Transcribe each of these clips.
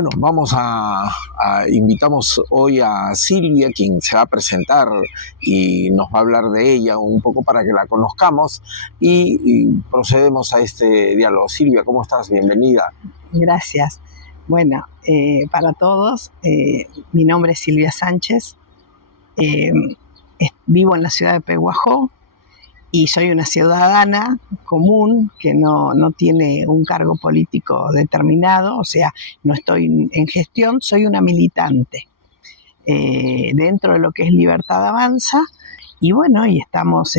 Bueno, invitamos hoy a Silvia, quien se va a presentar y nos va a hablar de ella un poco para que la conozcamos y procedemos a este diálogo. Silvia, ¿cómo estás? Bienvenida. Gracias. Bueno, para todos, mi nombre es Silvia Sánchez, vivo en la ciudad de Pehuajó y soy una ciudadana común que no tiene un cargo político determinado, o sea, no estoy en gestión, soy una militante dentro de lo que es Libertad Avanza. Y bueno, y estamos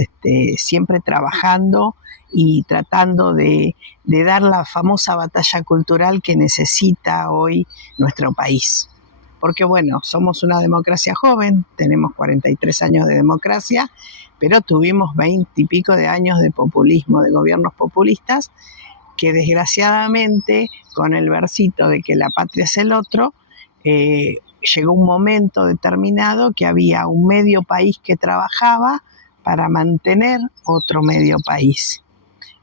siempre trabajando y tratando de dar la famosa batalla cultural que necesita hoy nuestro país. Porque bueno, somos una democracia joven, tenemos 43 años de democracia, pero tuvimos 20 y pico de años de populismo, de gobiernos populistas, que desgraciadamente, con el versito de que la patria es el otro, llegó un momento determinado que había un medio país que trabajaba para mantener otro medio país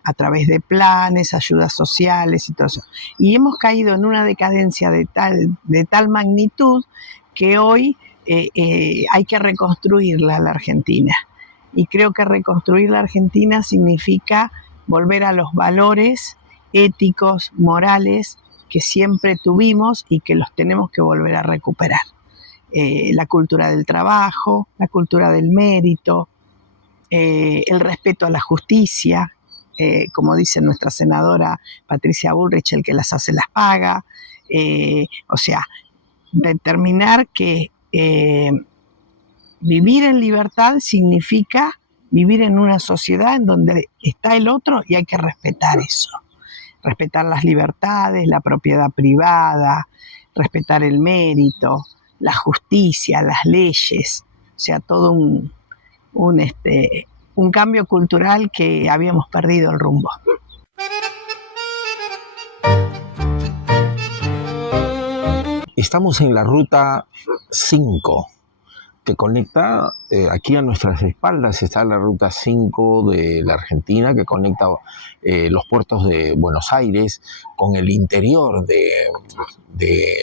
a través de planes, ayudas sociales y todo eso. Y hemos caído en una decadencia de tal magnitud que hoy hay que reconstruirla, la Argentina. Y creo que reconstruir la Argentina significa volver a los valores éticos, morales, que siempre tuvimos y que los tenemos que volver a recuperar. La cultura del trabajo, la cultura del mérito, el respeto a la justicia, como dice nuestra senadora Patricia Bullrich, el que las hace las paga. O sea, determinar que vivir en libertad significa vivir en una sociedad en donde está el otro y hay que respetar eso. Respetar las libertades, la propiedad privada, respetar el mérito, la justicia, las leyes, o sea, todo un cambio cultural que habíamos perdido el rumbo. Estamos en la ruta 5, que conecta, aquí a nuestras espaldas está la ruta 5 de la Argentina, que conecta los puertos de Buenos Aires con el interior de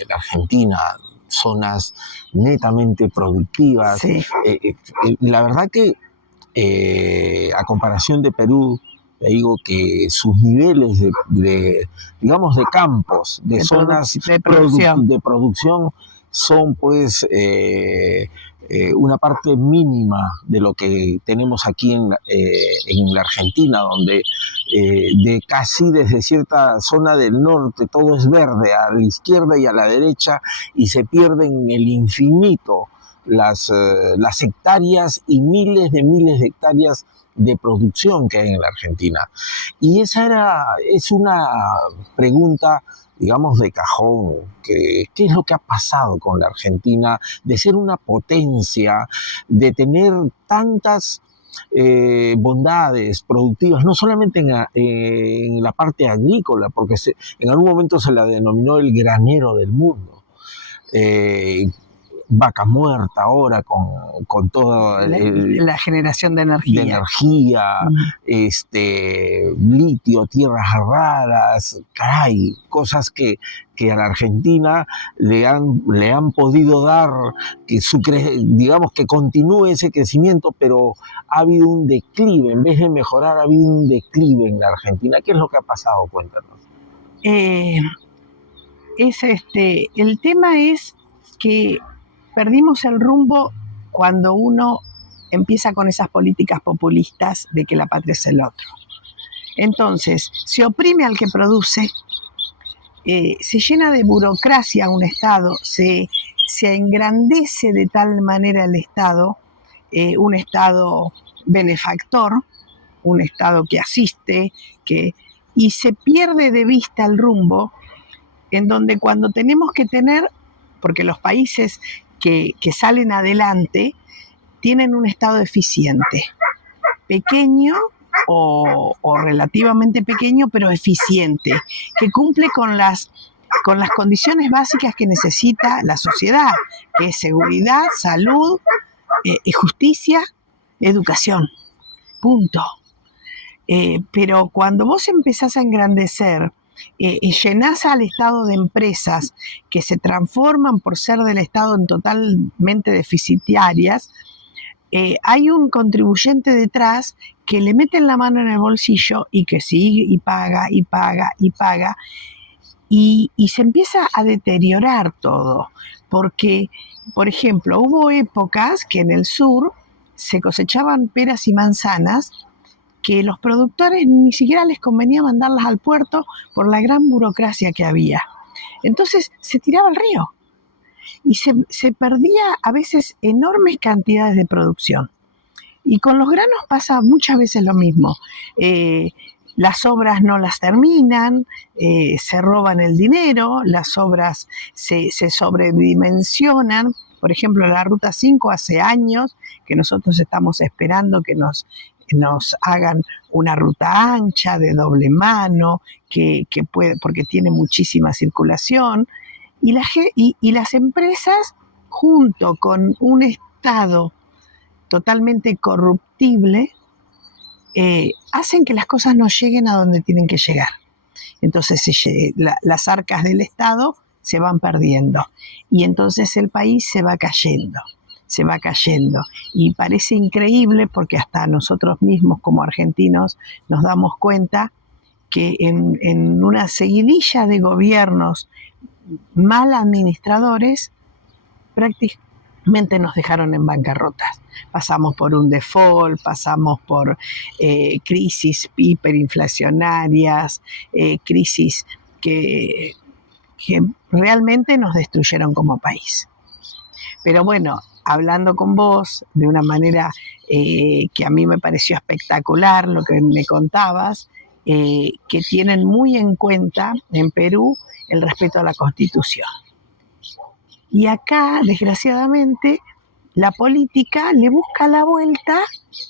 la Argentina, zonas netamente productivas. Sí. La verdad que a comparación de Perú, te digo que sus niveles digamos, de campos, de zonas de producción son pues una parte mínima de lo que tenemos aquí en la Argentina, donde de casi desde cierta zona del norte todo es verde, a la izquierda y a la derecha, y se pierden en el infinito las hectáreas y miles de hectáreas de producción que hay en la Argentina. Y esa es una pregunta, digamos, de cajón. ¿Qué es lo que ha pasado con la Argentina de ser una potencia, de tener tantas bondades productivas, no solamente en la parte agrícola, porque en algún momento se la denominó el granero del mundo? Vaca muerta ahora con toda la generación de energía. Litio, tierras raras, caray, cosas que a la Argentina le han podido dar, digamos, que continúe ese crecimiento, pero ha habido un declive, en vez de mejorar, ha habido un declive en la Argentina. ¿Qué es lo que ha pasado? Cuéntanos. El tema es que perdimos el rumbo cuando uno empieza con esas políticas populistas de que la patria es el otro. Entonces, se oprime al que produce, se llena de burocracia un Estado, se engrandece de tal manera el Estado, un Estado benefactor, un Estado que asiste, y se pierde de vista el rumbo, en donde cuando tenemos que tener, porque los países que salen adelante tienen un Estado eficiente, pequeño o relativamente pequeño, pero eficiente, que cumple con las condiciones básicas que necesita la sociedad, que es seguridad, salud, justicia, educación. Punto. Pero cuando vos empezás a engrandecer llenás al Estado de empresas que se transforman por ser del Estado en totalmente deficitarias, hay un contribuyente detrás que le meten la mano en el bolsillo y que sigue y paga y paga y paga, y se empieza a deteriorar todo, porque, por ejemplo, hubo épocas que en el sur se cosechaban peras y manzanas que los productores ni siquiera les convenía mandarlas al puerto por la gran burocracia que había. Entonces se tiraba al río y se perdía a veces enormes cantidades de producción. Y con los granos pasa muchas veces lo mismo. Las obras no las terminan, se roban el dinero, las obras se sobredimensionan. Por ejemplo, la Ruta 5 hace años que nosotros estamos esperando que nos hagan una ruta ancha de doble mano, que puede, porque tiene muchísima circulación, y las empresas, junto con un Estado totalmente corruptible, hacen que las cosas no lleguen a donde tienen que llegar. Entonces las arcas del Estado se van perdiendo y entonces el país se va cayendo. Y parece increíble porque hasta nosotros mismos como argentinos nos damos cuenta que en una seguidilla de gobiernos mal administradores prácticamente nos dejaron en bancarrotas. Pasamos por un default, pasamos por crisis hiperinflacionarias, crisis que realmente nos destruyeron como país. Pero bueno, hablando con vos de una manera que a mí me pareció espectacular lo que me contabas, que tienen muy en cuenta en Perú el respeto a la Constitución. Y acá, desgraciadamente, la política le busca la vuelta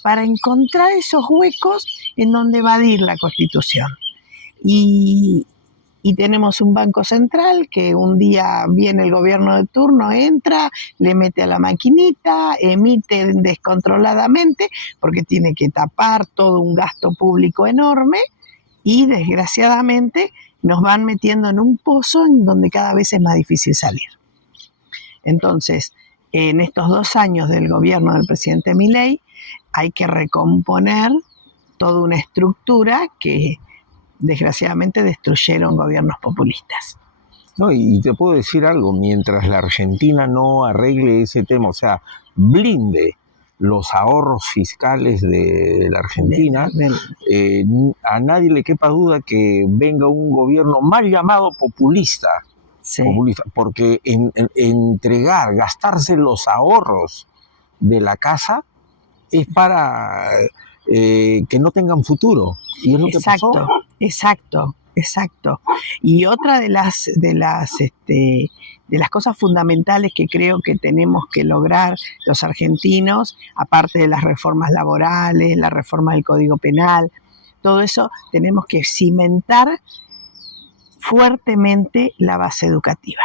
para encontrar esos huecos en donde evadir la Constitución. Y tenemos un Banco Central que un día viene el gobierno de turno, entra, le mete a la maquinita, emite descontroladamente, porque tiene que tapar todo un gasto público enorme, y desgraciadamente nos van metiendo en un pozo en donde cada vez es más difícil salir. Entonces, en estos 2 años del gobierno del presidente Milei, hay que recomponer toda una estructura que desgraciadamente destruyeron gobiernos populistas. No, y te puedo decir algo, mientras la Argentina no arregle ese tema, o sea, blinde los ahorros fiscales de la Argentina, a nadie le quepa duda que venga un gobierno mal llamado populista, sí. Porque gastarse los ahorros de la casa es para que no tengan futuro. Y es lo que pasó. Exacto. Y otra de las cosas fundamentales que creo que tenemos que lograr los argentinos, aparte de las reformas laborales, la reforma del Código Penal, todo eso, tenemos que cimentar fuertemente la base educativa,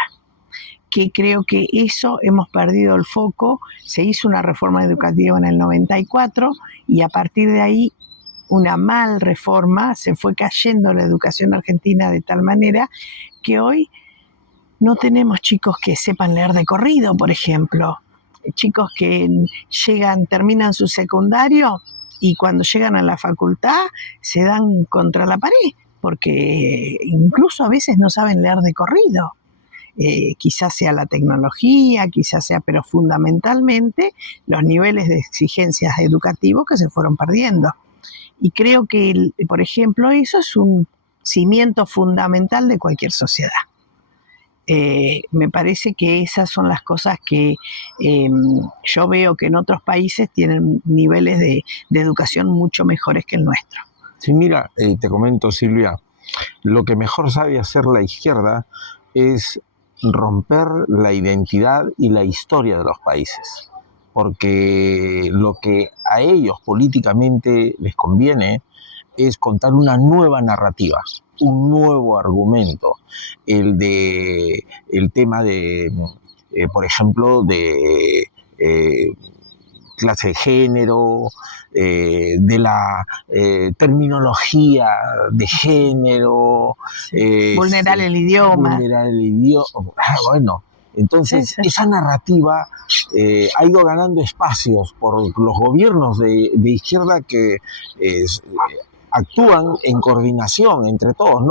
que creo que eso hemos perdido el foco. Se hizo una reforma educativa en el 94 y a partir de ahí una mal reforma, se fue cayendo la educación argentina de tal manera que hoy no tenemos chicos que sepan leer de corrido, por ejemplo, chicos que terminan su secundario y cuando llegan a la facultad se dan contra la pared, porque incluso a veces no saben leer de corrido. Quizás sea la tecnología, pero fundamentalmente los niveles de exigencias educativos que se fueron perdiendo. Y creo que, por ejemplo, eso es un cimiento fundamental de cualquier sociedad. Me parece que esas son las cosas que yo veo que en otros países tienen niveles de educación mucho mejores que el nuestro. Sí, mira, te comento, Silvia, lo que mejor sabe hacer la izquierda es romper la identidad y la historia de los países, porque lo que a ellos políticamente les conviene es contar una nueva narrativa, un nuevo argumento, el tema de, por ejemplo, de clase de género, de la terminología de género. Vulnerar el idioma. Vulnerar el idioma. Bueno, entonces esa narrativa ha ido ganando espacios por los gobiernos de izquierda que actúan en coordinación entre todos.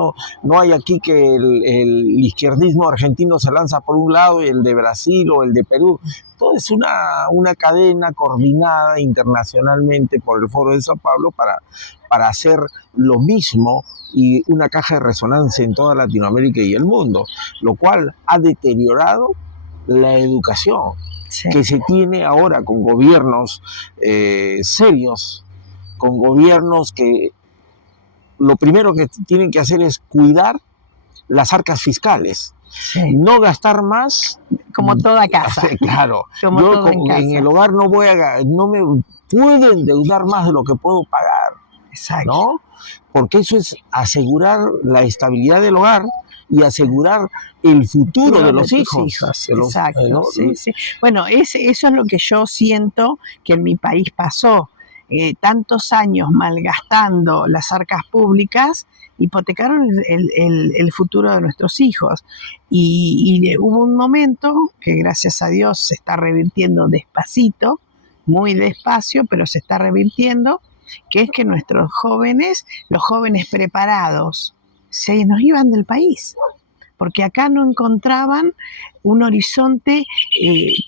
No hay aquí que el izquierdismo argentino se lanza por un lado y el de Brasil o el de Perú. Todo es una cadena coordinada internacionalmente por el Foro de Sao Paulo para hacer lo mismo y una caja de resonancia en toda Latinoamérica y el mundo, lo cual ha deteriorado la educación que se tiene ahora con gobiernos serios, con gobiernos que lo primero que tienen que hacer es cuidar las arcas fiscales. No gastar más. Como toda casa. Claro. Como yo todo en casa. En el hogar no me puedo endeudar más de lo que puedo pagar. Exacto. ¿No? Porque eso es asegurar la estabilidad del hogar y asegurar el futuro de los hijos. Exacto. ¿No? Sí. Bueno, eso es lo que yo siento que en mi país pasó. Tantos años malgastando las arcas públicas, hipotecaron el futuro de nuestros hijos. Y hubo un momento que gracias a Dios se está revirtiendo despacito, muy despacio, pero se está revirtiendo, que es que nuestros jóvenes, los jóvenes preparados, se nos iban del país, porque acá no encontraban un horizonte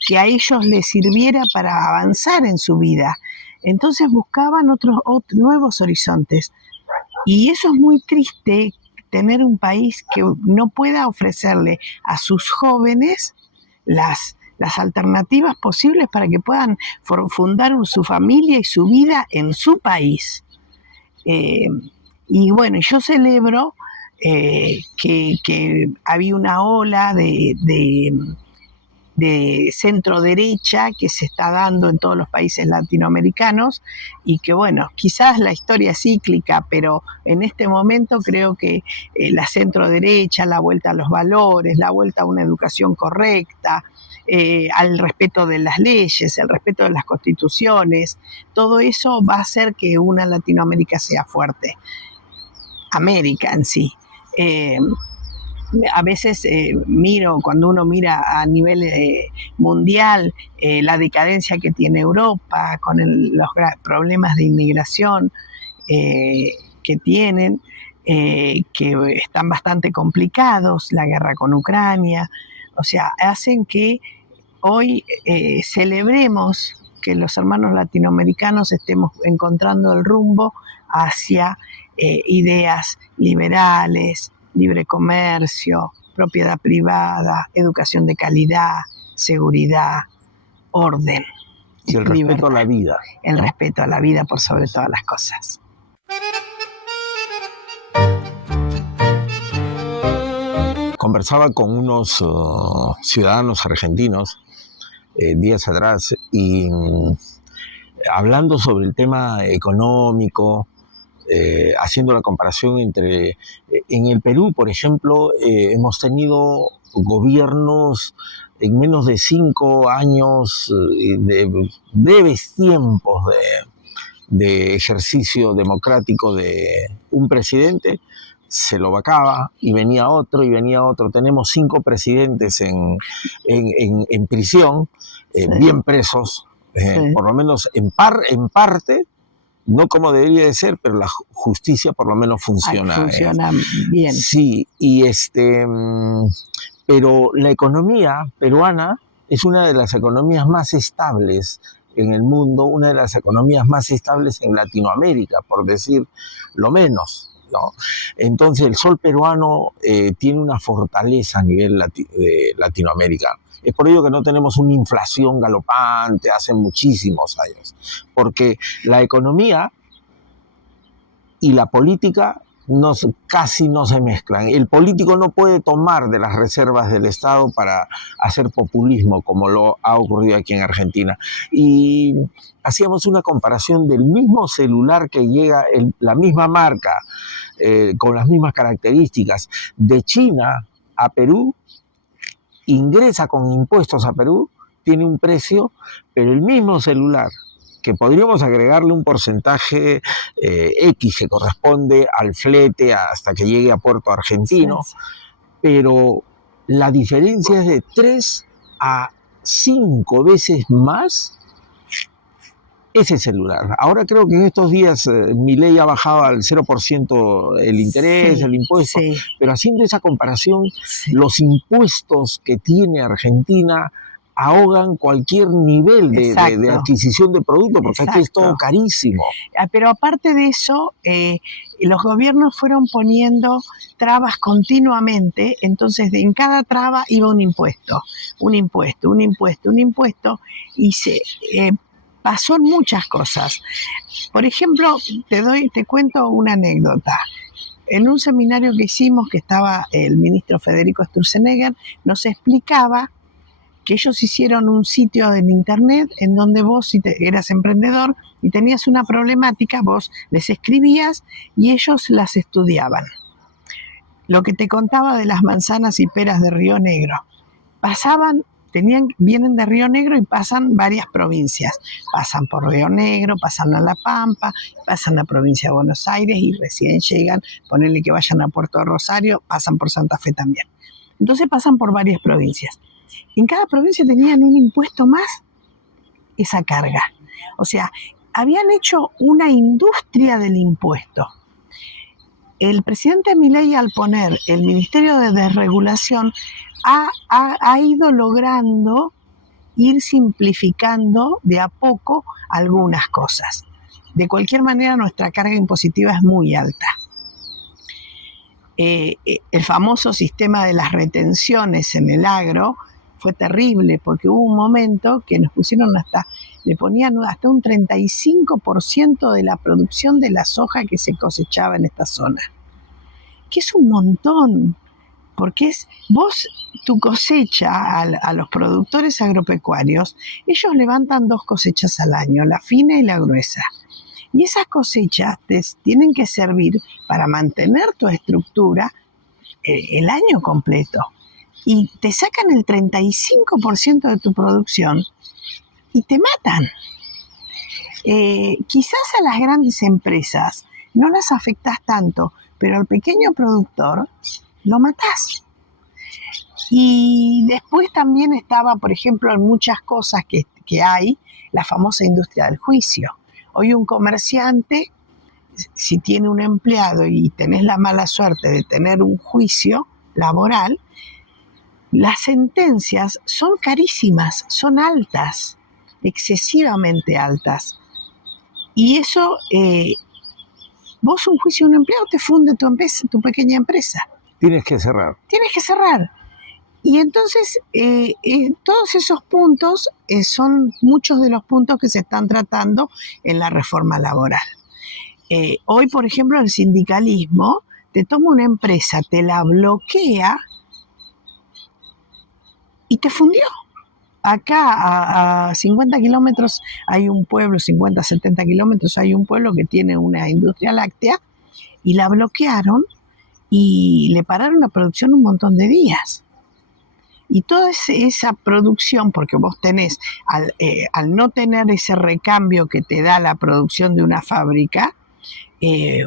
que a ellos les sirviera para avanzar en su vida. Entonces buscaban nuevos horizontes. Y eso es muy triste, tener un país que no pueda ofrecerle a sus jóvenes las alternativas posibles para que puedan fundar su familia y su vida en su país. Y bueno, yo celebro que había una ola de centro derecha que se está dando en todos los países latinoamericanos y que bueno, quizás la historia es cíclica, pero en este momento creo que la centro derecha, la vuelta a los valores, la vuelta a una educación correcta, al respeto de las leyes, el respeto de las constituciones, todo eso va a hacer que una Latinoamérica sea fuerte. América en sí. A veces cuando uno mira a nivel mundial la decadencia que tiene Europa con los problemas de inmigración que tienen, que están bastante complicados, la guerra con Ucrania, o sea, hacen que hoy celebremos que los hermanos latinoamericanos estemos encontrando el rumbo hacia ideas liberales, libre comercio, propiedad privada, educación de calidad, seguridad, orden. Y el respeto a la vida. El respeto a la vida por sobre todas las cosas. Conversaba con unos ciudadanos argentinos días atrás y hablando sobre el tema económico, haciendo la comparación entre... en el Perú, por ejemplo, hemos tenido gobiernos en menos de 5 años, de breves tiempos de ejercicio democrático de un presidente, se lo vacaba y venía otro y venía otro. Tenemos 5 presidentes en prisión, bien presos, por lo menos en parte, no como debería de ser, pero la justicia por lo menos funciona. Funciona bien. Sí, y pero la economía peruana es una de las economías más estables en el mundo, una de las economías más estables en Latinoamérica, por decir lo menos, ¿no? Entonces el sol peruano tiene una fortaleza a nivel de Latinoamérica. Es por ello que no tenemos una inflación galopante hace muchísimos años, porque la economía y la política casi no se mezclan. El político no puede tomar de las reservas del Estado para hacer populismo, como lo ha ocurrido aquí en Argentina. Y hacíamos una comparación del mismo celular que llega, la misma marca, con las mismas características, de China a Perú, ingresa con impuestos a Perú, tiene un precio, pero el mismo celular que podríamos agregarle un porcentaje X que corresponde al flete hasta que llegue a puerto argentino, sí. Pero la diferencia es de 3 a 5 veces más ese celular. Ahora creo que en estos días Milei ha bajado al 0% el interés, el impuesto, pero haciendo esa comparación, los impuestos que tiene Argentina ahogan cualquier nivel de adquisición de producto, porque aquí es todo carísimo. Pero aparte de eso, los gobiernos fueron poniendo trabas continuamente, entonces en cada traba iba un impuesto, y pasó en muchas cosas. Por ejemplo, te cuento una anécdota. En un seminario que hicimos, que estaba el ministro Federico Sturzenegger, nos explicaba que ellos hicieron un sitio en internet en donde vos, si eras emprendedor y tenías una problemática, vos les escribías y ellos las estudiaban. Lo que te contaba de las manzanas y peras de Río Negro. Vienen de Río Negro y pasan varias provincias. Pasan por Río Negro, pasan a La Pampa, pasan a la provincia de Buenos Aires y recién llegan, ponerle que vayan a Puerto Rosario, pasan por Santa Fe también. Entonces pasan por varias provincias. En cada provincia tenían un impuesto más esa carga. O sea, habían hecho una industria del impuesto. El presidente Milei, al poner el Ministerio de Desregulación, ha ido logrando ir simplificando de a poco algunas cosas. De cualquier manera, nuestra carga impositiva es muy alta. El famoso sistema de las retenciones en el agro fue terrible, porque hubo un momento que nos pusieron le ponían hasta un 35% de la producción de la soja que se cosechaba en esta zona, que es un montón, porque tu cosecha a los productores agropecuarios, ellos levantan 2 cosechas al año, la fina y la gruesa, y esas cosechas te tienen que servir para mantener tu estructura el año completo. Y te sacan el 35% de tu producción y te matan. Quizás a las grandes empresas no las afectas tanto, pero al pequeño productor lo matás. Y después también estaba, por ejemplo, en muchas cosas que hay, la famosa industria del juicio. Hoy un comerciante, si tiene un empleado y tenés la mala suerte de tener un juicio laboral, las sentencias son carísimas, son altas, excesivamente altas. Y eso, vos un juicio de un empleado te funde tu pequeña empresa. Tienes que cerrar. Y entonces, todos esos puntos son muchos de los puntos que se están tratando en la reforma laboral. Hoy, por ejemplo, el sindicalismo te toma una empresa, te la bloquea y te fundió. Acá a 50 kilómetros hay un pueblo, 50, 70 kilómetros hay un pueblo que tiene una industria láctea y la bloquearon y le pararon la producción un montón de días. Y toda esa producción, porque vos tenés, al no tener ese recambio que te da la producción de una fábrica,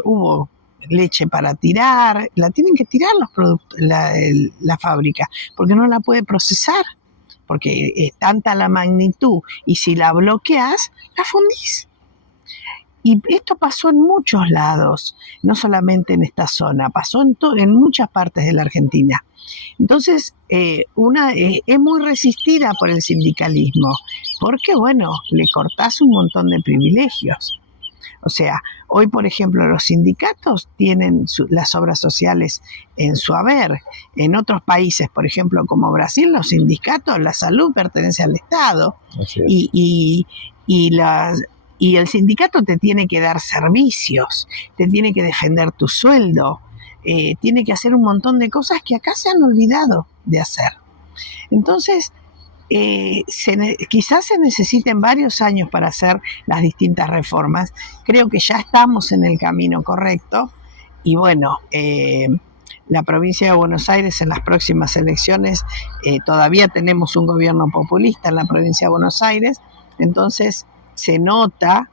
hubo leche para tirar, la tienen que tirar los productos, la fábrica, porque no la puede procesar, porque es tanta la magnitud, y si la bloqueas, la fundís. Y esto pasó en muchos lados, no solamente en esta zona, pasó en muchas partes de la Argentina. Entonces, es muy resistida por el sindicalismo, porque, le cortás un montón de privilegios. O sea, hoy, por ejemplo, los sindicatos tienen las obras sociales en su haber. En otros países, por ejemplo, como Brasil, los sindicatos, la salud pertenece al Estado. Y el sindicato te tiene que dar servicios, te tiene que defender tu sueldo, tiene que hacer un montón de cosas que acá se han olvidado de hacer. Entonces, quizás se necesiten varios años para hacer las distintas reformas. Creo que ya estamos en el camino correcto y la provincia de Buenos Aires en las próximas elecciones todavía tenemos un gobierno populista en la provincia de Buenos Aires, entonces se nota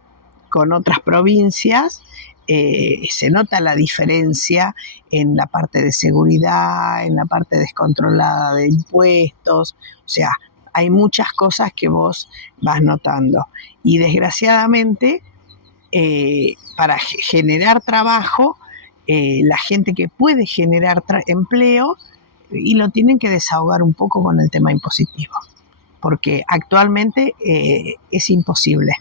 con otras provincias, se nota la diferencia en la parte de seguridad, en la parte descontrolada de impuestos, o sea, hay muchas cosas que vos vas notando. Y desgraciadamente, para generar trabajo, la gente que puede generar empleo, y lo tienen que desahogar un poco con el tema impositivo, porque actualmente es imposible.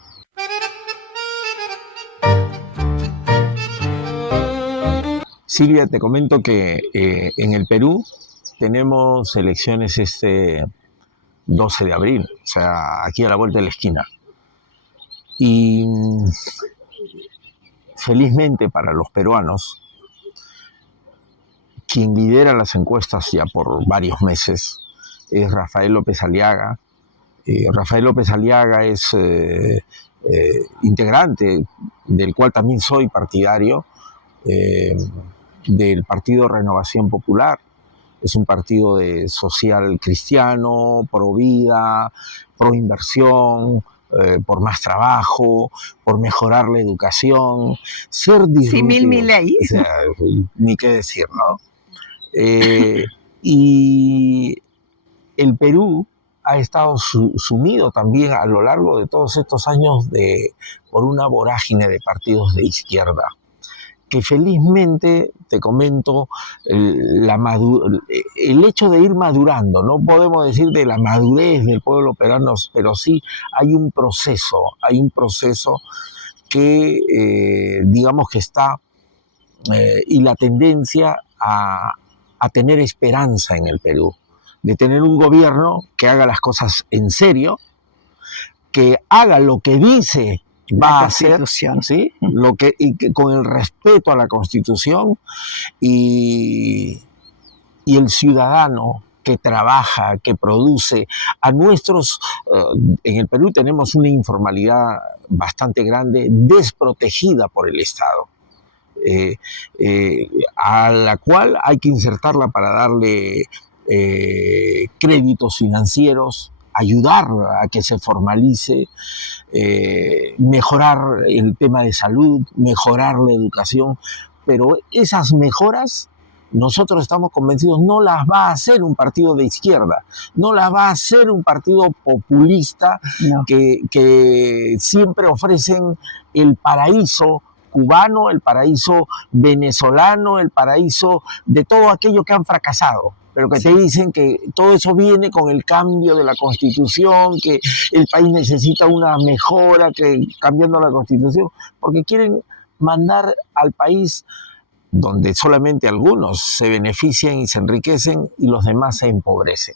Silvia, te comento que en el Perú tenemos elecciones este 12 de abril, o sea, aquí a la vuelta de la esquina. Y felizmente para los peruanos, quien lidera las encuestas ya por varios meses es Rafael López Aliaga. Rafael López Aliaga es integrante, del cual también soy partidario, del Partido Renovación Popular. Es un partido de social cristiano, pro vida, pro inversión, por más trabajo, por mejorar la educación, ser disruptivo. Milei. O sea, ni qué decir, ¿no? Y el Perú ha estado sumido también a lo largo de todos estos años por una vorágine de partidos de izquierda, que felizmente, te comento, el hecho de ir madurando, no podemos decir de la madurez del pueblo peruano, pero sí hay un proceso que digamos que está, y la tendencia a tener esperanza en el Perú, de tener un gobierno que haga las cosas en serio, que haga lo que dice va a hacer, ¿sí? Y que con el respeto a la Constitución y el ciudadano que trabaja, que produce. En el Perú tenemos una informalidad bastante grande, desprotegida por el Estado. A la cual hay que insertarla para darle créditos financieros, ayudar a que se formalice, mejorar el tema de salud, mejorar la educación, pero esas mejoras nosotros estamos convencidos no las va a hacer un partido de izquierda, no las va a hacer un partido populista, no, que siempre ofrecen el paraíso cubano, el paraíso venezolano, el paraíso de todo aquello que han fracasado, pero que te dicen que todo eso viene con el cambio de la Constitución, que el país necesita una mejora que cambiando la Constitución, porque quieren mandar al país donde solamente algunos se benefician y se enriquecen y los demás se empobrecen,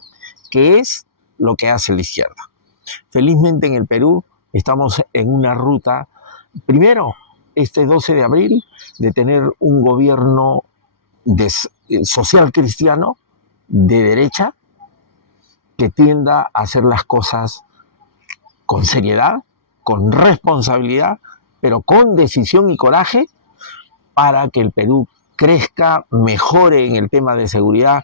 que es lo que hace la izquierda. Felizmente en el Perú estamos en una ruta, primero, este 12 de abril, de tener un gobierno social cristiano, de derecha, que tienda a hacer las cosas con seriedad, con responsabilidad, pero con decisión y coraje, para que el Perú crezca, mejore en el tema de seguridad,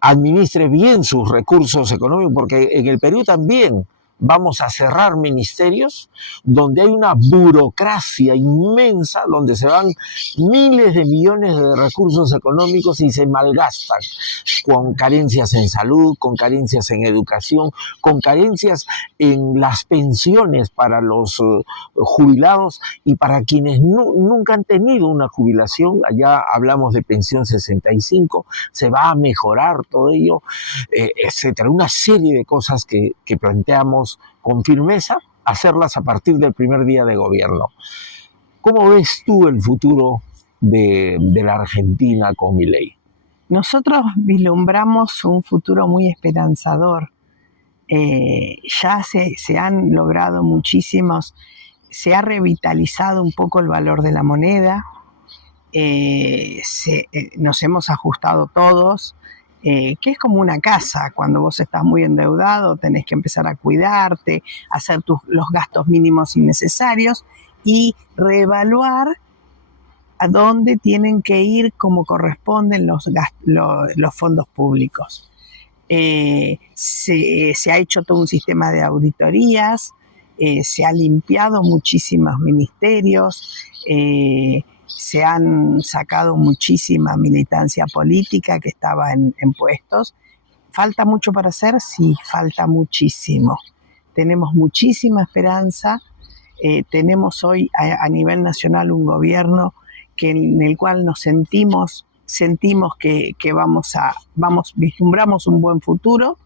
administre bien sus recursos económicos, porque en el Perú también vamos a cerrar ministerios donde hay una burocracia inmensa, donde se van miles de millones de recursos económicos y se malgastan con carencias en salud, con carencias en educación, con carencias en las pensiones para los jubilados y para quienes nunca han tenido una jubilación. Allá hablamos de pensión 65, se va a mejorar todo ello, etcétera. Una serie de cosas que planteamos con firmeza, hacerlas a partir del primer día de gobierno. ¿Cómo ves tú el futuro de la Argentina con Milei? Nosotros vislumbramos un futuro muy esperanzador. Ya se han logrado muchísimos, se ha revitalizado un poco el valor de la moneda, nos hemos ajustado todos, que es como una casa. Cuando vos estás muy endeudado tenés que empezar a cuidarte, hacer los gastos mínimos innecesarios y reevaluar a dónde tienen que ir como corresponden los fondos públicos. Se ha hecho todo un sistema de auditorías se ha limpiado muchísimos ministerios, se han sacado muchísima militancia política que estaba en puestos. ¿Falta mucho para hacer? Sí, falta muchísimo. Tenemos muchísima esperanza. Tenemos hoy a nivel nacional un gobierno en el cual nos sentimos que vislumbramos un buen futuro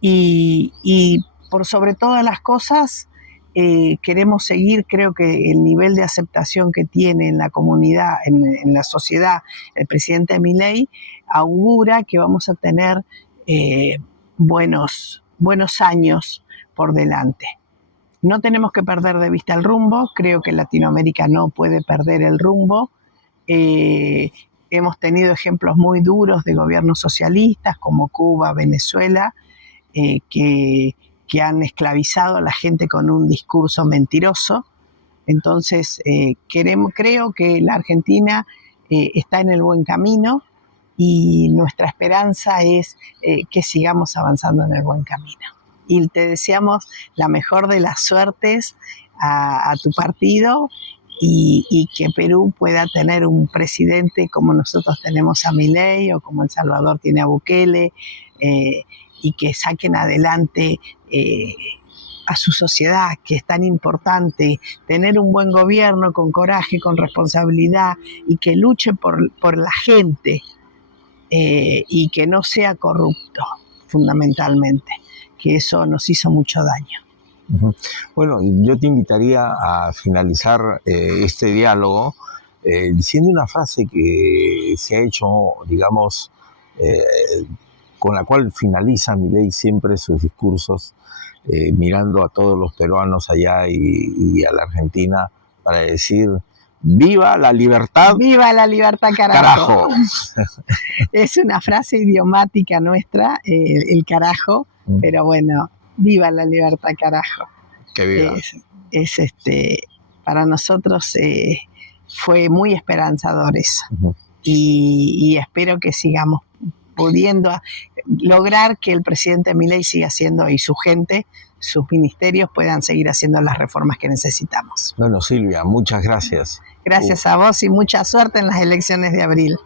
y por sobre todas las cosas queremos seguir. Creo que el nivel de aceptación que tiene en la comunidad, en la sociedad, el presidente Milei augura que vamos a tener buenos años por delante. No tenemos que perder de vista el rumbo. Creo que Latinoamérica no puede perder el rumbo. Hemos tenido ejemplos muy duros de gobiernos socialistas como Cuba, Venezuela, que han esclavizado a la gente con un discurso mentiroso. Entonces, creo que la Argentina está en el buen camino y nuestra esperanza es que sigamos avanzando en el buen camino. Y te deseamos la mejor de las suertes a tu partido y que Perú pueda tener un presidente como nosotros tenemos a Milei o como El Salvador tiene a Bukele, y que saquen adelante a su sociedad, que es tan importante tener un buen gobierno con coraje, con responsabilidad y que luche por la gente y que no sea corrupto, fundamentalmente, que eso nos hizo mucho daño. Bueno, yo te invitaría a finalizar este diálogo diciendo una frase que se ha hecho, digamos, con la cual finaliza Milei siempre sus discursos, mirando a todos los peruanos allá y a la Argentina para decir: ¡viva la libertad! ¡Viva la libertad, carajo! Es una frase idiomática nuestra, el carajo, pero bueno, ¡viva la libertad, carajo! ¡Que viva! Para nosotros fue muy esperanzador eso. Y espero que sigamos pudiendo lograr que el presidente Milei siga haciendo, y su gente, sus ministerios puedan seguir haciendo las reformas que necesitamos. Bueno, Silvia, muchas gracias. Gracias a vos y mucha suerte en las elecciones de abril.